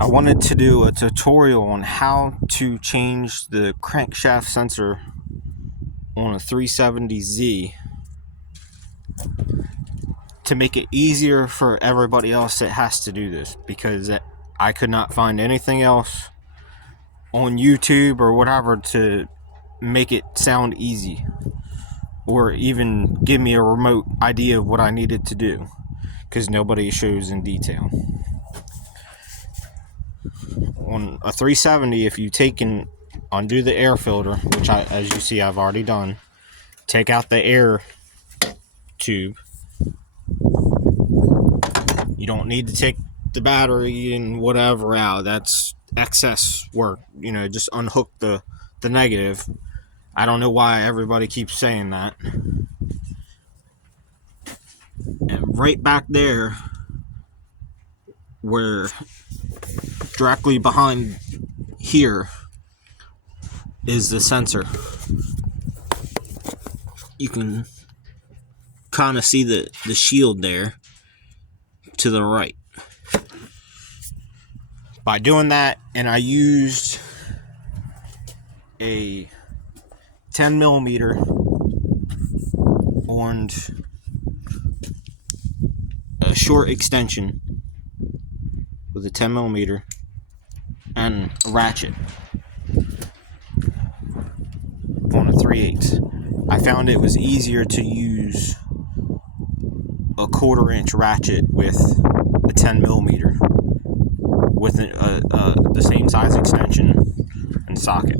I wanted to do a tutorial on how to change the crankshaft sensor on a 370Z to make it easier for everybody else that has to do this, because I could not find anything else on YouTube or whatever to make it sound easy or even give me a remote idea of what I needed to do, because nobody shows in detail. On a 370, if you take and undo the air filter, which as you see I've already done, take out the air tube. You don't need to take the battery and whatever out. That's excess work. Just unhook the negative. I don't know why everybody keeps saying that. And right back there, where directly behind here is the sensor. You can kind of see the shield there to the right. By doing that, and I used a 10 millimeter on a short extension with a 10 millimeter and a ratchet on a 3/8. I found it was easier to use a 1/4 inch ratchet with a 10 millimeter with the same size extension and socket.